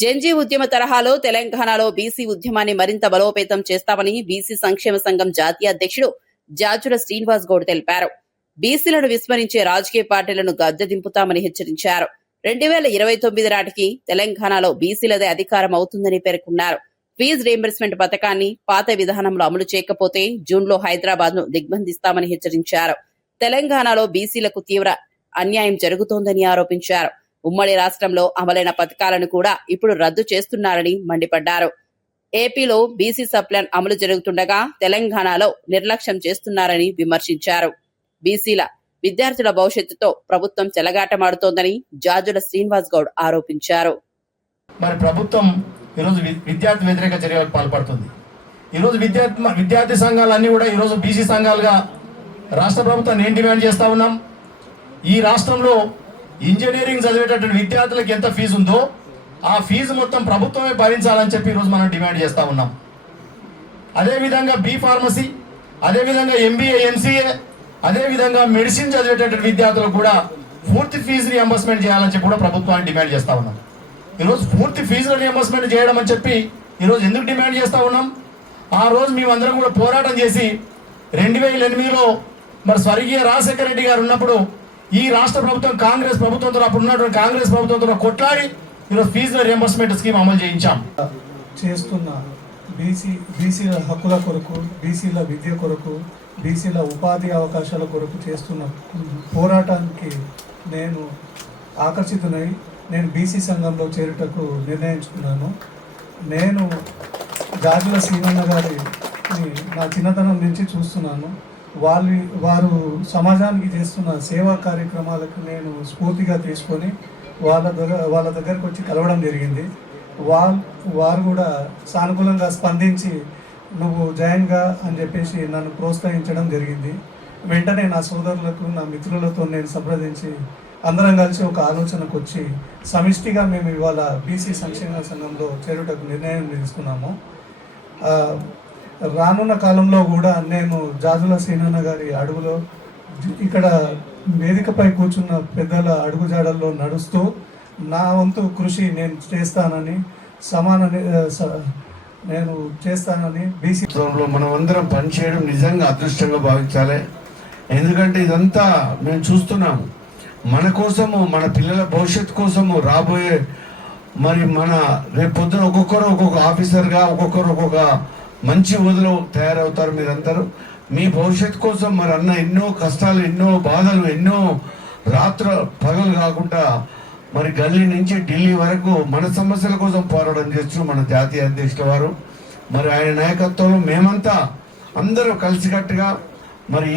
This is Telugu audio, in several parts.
జెన్జీ ఉద్యమ తరహాలో తెలంగాణలో బీసీ ఉద్యమాన్ని మరింత బలోపేతం చేస్తామని బీసీ సంక్షేమ సంఘం జాతీయ అధ్యక్షుడు జాజుల శ్రీనివాస్ గౌడ్ తెలిపారు. బీసీలను విస్మరించే రాజకీయ పార్టీలను గద్దె దింపుతామని హెచ్చరించారు. 2029 నాటికి తెలంగాణలో బీసీలదే అధికారం అవుతుందని పేర్కొన్నారు. ఫీజు రీయింబర్స్మెంట్ పథకాన్ని పాత విధానంలో అమలు చేయకపోతే జూన్లో హైదరాబాద్ ను దిగ్బంధిస్తామని హెచ్చరించారు. తెలంగాణలో బీసీలకు తీవ్ర అన్యాయం జరుగుతోందని ఆరోపించారు. ఉమ్మడి రాష్ట్రంలో అమలైన పథకాలను కూడా ఇప్పుడు రద్దు చేస్తున్నారని మండిపడ్డారు. ఏపీలో బీసీ సప్లాన్ అమలు జరుగుతుండగా తెలంగాణలో నిర్లక్ష్యం చేస్తున్నారని విమర్శించారు. బీసీల విద్యార్థుల భవిష్యత్తుతో ప్రభుత్వం చెలగాటమాడుతోందని జాజుల శ్రీనివాస్ గౌడ్ ఆరోపించారు. మరి ప్రభుత్వం ఈరోజు విద్యార్థి వ్యతిరేక చర్యలకు పాల్పడుతుంది. ఈరోజు విద్యార్థి సంఘాలన్నీ కూడా ఈరోజు బీసీ సంఘాలుగా రాష్ట్ర ప్రభుత్వాన్ని ఏం డిమాండ్ చేస్తా ఉన్నాం? ఈ రాష్ట్రంలో ఇంజనీరింగ్ చదివేటటువంటి విద్యార్థులకు ఎంత ఫీజు ఉందో ఆ ఫీజు మొత్తం ప్రభుత్వమే భరించాలని చెప్పి ఈరోజు మనం డిమాండ్ చేస్తూ ఉన్నాం. అదేవిధంగా బీ ఫార్మసీ, అదేవిధంగా ఎంబీఏ, ఎంసీఏ, అదేవిధంగా మెడిసిన్ చదివేటటువంటి విద్యార్థులకు కూడా పూర్తి ఫీజు రియంబర్స్మెంట్ చేయాలని చెప్పి కూడా ప్రభుత్వాన్ని డిమాండ్ చేస్తూ ఉన్నాం. ఈరోజు పూర్తి ఫీజులు రియంబర్స్మెంట్ చేయడం అని చెప్పి ఈరోజు ఎందుకు డిమాండ్ చేస్తూ ఉన్నాం? ఆ రోజు మేమందరం కూడా పోరాటం చేసి 2008లో మరి స్వర్గీయ రాజశేఖర రెడ్డి గారు ఉన్నప్పుడు ఈ రాష్ట్ర ప్రభుత్వం కాంగ్రెస్ ప్రభుత్వంతో అప్పుడు ఉన్నటువంటి కాంగ్రెస్ ప్రభుత్వంతో కొట్లాడి ఈరోజు ఫీజుల రియంబర్స్మెంట్ స్కీమ్ అమలు చేయించాం. చేస్తున్న బీసీల హక్కుల కొరకు, బీసీల విద్య కొరకు, బీసీల ఉపాధి అవకాశాల కొరకు చేస్తున్న పోరాటానికి నేను ఆకర్షితునై నేను బీసీ సంఘంలో చేరుటకు నిర్ణయించుకున్నాను. నేను జాజుల శ్రీవన్న గారిని నా చిన్నతనం నుంచి చూస్తున్నాను. వారు సమాజానికి చేస్తున్న సేవా కార్యక్రమాలకు నేను స్ఫూర్తిగా తీసుకొని వాళ్ళ దగ్గరకు వచ్చి కలవడం జరిగింది. వారు కూడా సానుకూలంగా స్పందించి నువ్వు జాయిన్గా అని చెప్పేసి నన్ను ప్రోత్సహించడం జరిగింది. వెంటనే నా సోదరులకు, నా మిత్రులతో నేను సంప్రదించి అందరం కలిసి ఒక ఆలోచనకు వచ్చి సమిష్టిగా మేము ఇవాళ బీసీ సంక్షేమ సంఘంలో చేరుటకు నిర్ణయం తీసుకున్నాము. రానున్న కాలంలో కూడా నేను జాజుల శ్రీనన్న గారి అడుగులో ఇక్కడ వేదికపై కూర్చున్న పెద్దల అడుగుజాడల్లో నడుస్తూ నా వంతు కృషి నేను చేస్తానని బీసీ మనం అందరం పనిచేయడం నిజంగా అదృష్టంగా భావించాలి. ఎందుకంటే ఇదంతా మేము చూస్తున్నాము మన కోసము, మన పిల్లల భవిష్యత్తు కోసము, రాబోయే మరి మన రేపు పొద్దున ఒక్కొక్కరు ఒక్కొక్క ఆఫీసర్గా, ఒక్కొక్కరు ఒక్కొక్క మంచి హోదాలో తయారవుతారు. మీరందరూ మీ భవిష్యత్తు కోసం మరి అన్న ఎన్నో కష్టాలు, ఎన్నో బాధలు, ఎన్నో రాత్ర పగలు కాకుండా మరి గల్లీ నుంచి ఢిల్లీ వరకు మన సమస్యల కోసం పోరాటం చేస్తున్నారు మన జాతీయ అధ్యక్షుల వారు. మరి ఆయన నాయకత్వంలో మేమంతా అందరూ కలిసికట్టుగా మరి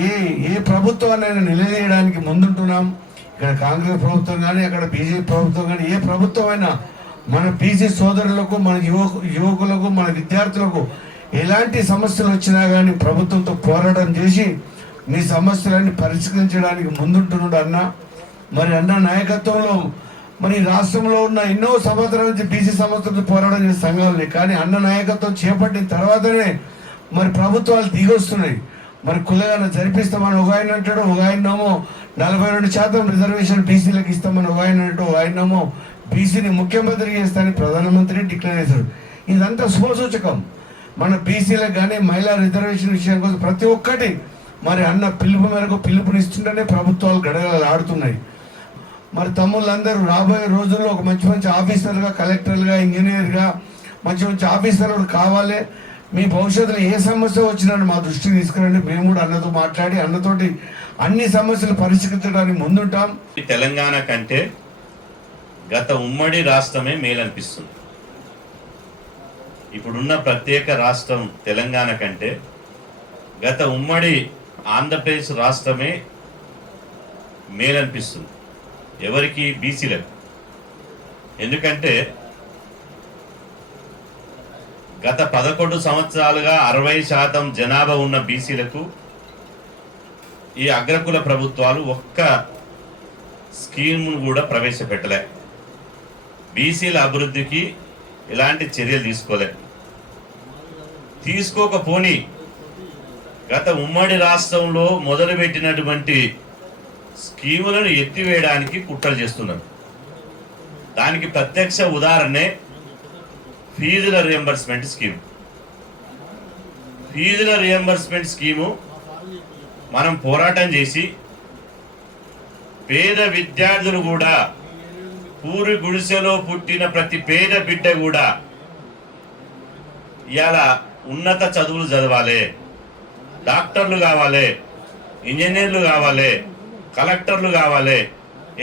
ఏ ప్రభుత్వాన్ని నిలదీయడానికి ముందుంటున్నాం. ఇక్కడ కాంగ్రెస్ ప్రభుత్వం కానీ, అక్కడ బీజేపీ ప్రభుత్వం కానీ, ఏ ప్రభుత్వం అయినా మన బీసీ సోదరులకు, మన యువకులకు, మన విద్యార్థులకు ఎలాంటి సమస్యలు వచ్చినా కానీ ప్రభుత్వంతో పోరాటం చేసి మీ సమస్యలన్నీ పరిష్కరించడానికి ముందుంటున్నాడు అన్న. మరి అన్న నాయకత్వంలో మరి రాష్ట్రంలో ఉన్న ఎన్నో సంవత్సరాల నుంచి బీసీ సమస్యలతో పోరాటం చేసే సంఘాలని, కానీ అన్న నాయకత్వం చేపట్టిన తర్వాతనే మరి ప్రభుత్వాలు దిగొస్తున్నాయి. మరి కులగానే జరిపిస్తామని ఒక ఆయన అంటాడు, ఒక ఆయనేమో 42% రిజర్వేషన్ బీసీలకు ఇస్తామని ఒక ఆయన అంటూ, ఒక ఆయనేమో బీసీని ముఖ్యమంత్రి చేస్తానని ప్రధానమంత్రి డిక్లేర్ చేశాడు. ఇదంతా శుభసూచకం. మన బీసీలకు కానీ మహిళా రిజర్వేషన్ విషయం కోసం ప్రతి ఒక్కటి మరి అన్న పిలుపు మేరకు పిలుపునిస్తుంటేనే ప్రభుత్వాలు గడగలు ఆడుతున్నాయి. మరి తమ్ముళ్ళందరూ రాబోయే రోజుల్లో ఒక మంచి మంచి ఆఫీసర్గా, కలెక్టర్గా, ఇంజనీర్గా మంచి మంచి ఆఫీసర్లు కావాలి. మీ భవిష్యత్తులో ఏ సమస్య వచ్చినా మా దృష్టికి తీసుకురండి. మేము కూడా అన్నతో మాట్లాడి అన్నతోటి అన్ని సమస్యలు పరిష్కరించడానికి ముందుంటాం. తెలంగాణ కంటే గత ఉమ్మడి రాష్ట్రమే మేలనిపిస్తుంది. ఇప్పుడున్న ప్రత్యేక రాష్ట్రం తెలంగాణ కంటే గత ఉమ్మడి ఆంధ్రప్రదేశ్ రాష్ట్రమే మేలనిపిస్తుంది. ఎవరికి? బీసీలకు. ఎందుకంటే గత 11 సంవత్సరాలుగా 60% జనాభా ఉన్న బీసీలకు ఈ అగ్రకుల ప్రభుత్వాలు ఒక్క స్కీమ్ను కూడా ప్రవేశపెట్టలే. బీసీల అభివృద్ధికి ఎలాంటి చర్యలు తీసుకోకపోని గత ఉమ్మడి రాష్ట్రంలో మొదలుపెట్టినటువంటి స్కీములను ఎత్తివేయడానికి కుట్రలు చేస్తున్నారు. దానికి ప్రత్యక్ష ఉదాహరణే ఫీజుల రియంబర్స్మెంట్ స్కీమ్. ఫీజుల రియంబర్స్మెంట్ స్కీము మనం పోరాటం చేసి పేద విద్యార్థులు కూడా, పూరి గుడిసెలో పుట్టిన ప్రతి పేద బిడ్డ కూడా ఇవాళ ఉన్నత చదువులు చదవాలి, డాక్టర్లు కావాలి, ఇంజనీర్లు కావాలి, కలెక్టర్లు కావాలి,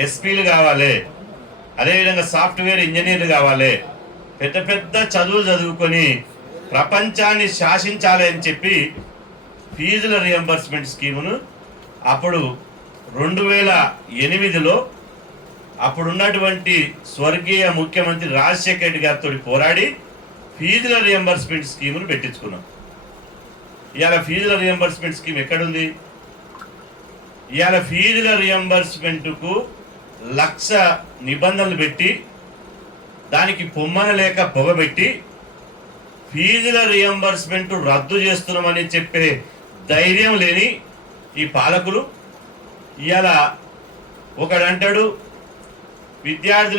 ఎస్పీలు కావాలి, అదేవిధంగా సాఫ్ట్వేర్ ఇంజనీర్లు కావాలి, పెద్ద పెద్ద చదువులు చదువుకొని ప్రపంచాన్ని శాసించాలి అని చెప్పి ఫీజుల రియంబర్స్మెంట్ స్కీమును అప్పుడు 2008లో అప్పుడున్నటువంటి స్వర్గీయ ముఖ్యమంత్రి రాజశేఖర రెడ్డి గారితో పోరాడి ఫీజుల రియంబర్స్మెంట్ స్కీమును పెట్టించుకున్నాం. ఇవాళ ఫీజుల రియంబర్స్మెంట్ స్కీమ్ ఎక్కడుంది? ఇవాళ ఫీజుల రియంబర్స్మెంట్కు 1,00,000 నిబంధనలు పెట్టి దానికి పొమ్మన లేక పొగబెట్టి ఫీజుల రియంబర్స్మెంట్ రద్దు చేస్తున్నామని చెప్పే ధైర్యం లేని ఈ పాలకులు ఇవాళ ఒకడంటాడు విద్యార్థులు